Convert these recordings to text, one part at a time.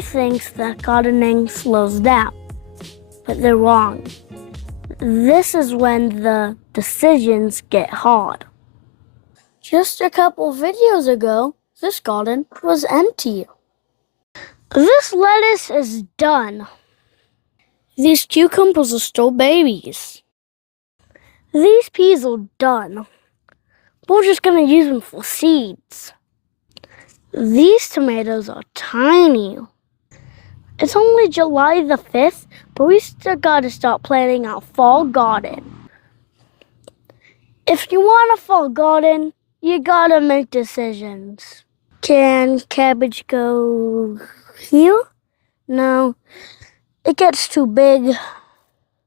Everybody thinks that gardening slows down, but they're wrong. This is when the decisions get hard. Just a couple videos ago, this garden was empty. This lettuce is done. These cucumbers are still babies. These peas are done. We're just gonna use them for seeds. These tomatoes are tiny. It's only July the 5th, but we still gotta start planning our fall garden. If you want a fall garden, you gotta make decisions. Can cabbage go here? No, it gets too big.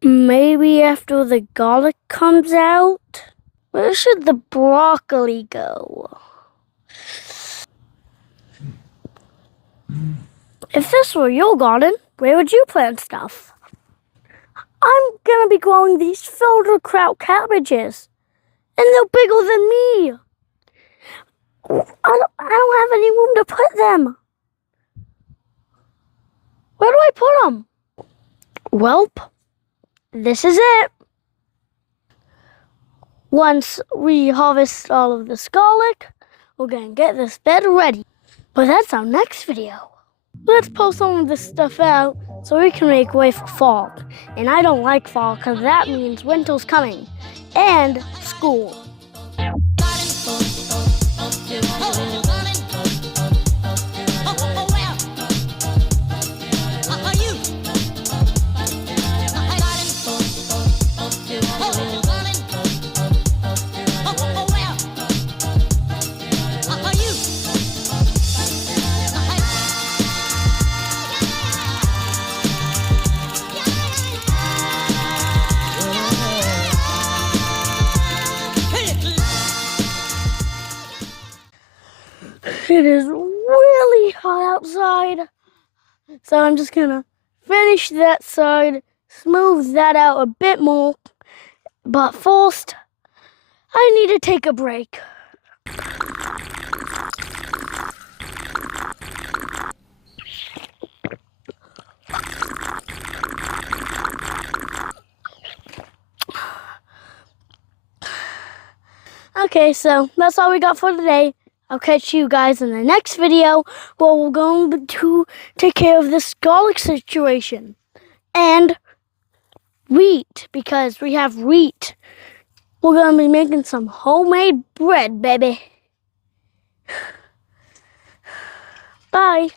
Maybe after the garlic comes out? Where should the broccoli go? If this were your garden, where would you plant stuff? I'm gonna be growing these filterkraut cabbages, and they're bigger than me. I don't have any room to put them. Where do I put them? Welp, this is it. Once we harvest all of this garlic, we're gonna get this bed ready. But that's our next video. Let's pull some of this stuff out so we can make way for fall. And I don't like fall because that means winter's coming and school. It is really hot outside, so I'm just gonna finish that side, smooth that out a bit more, but first, I need to take a break. Okay, so that's all we got for today. I'll catch you guys in the next video where we're going to take care of this garlic situation. And wheat, because we have wheat. We're going to be making some homemade bread, baby. Bye.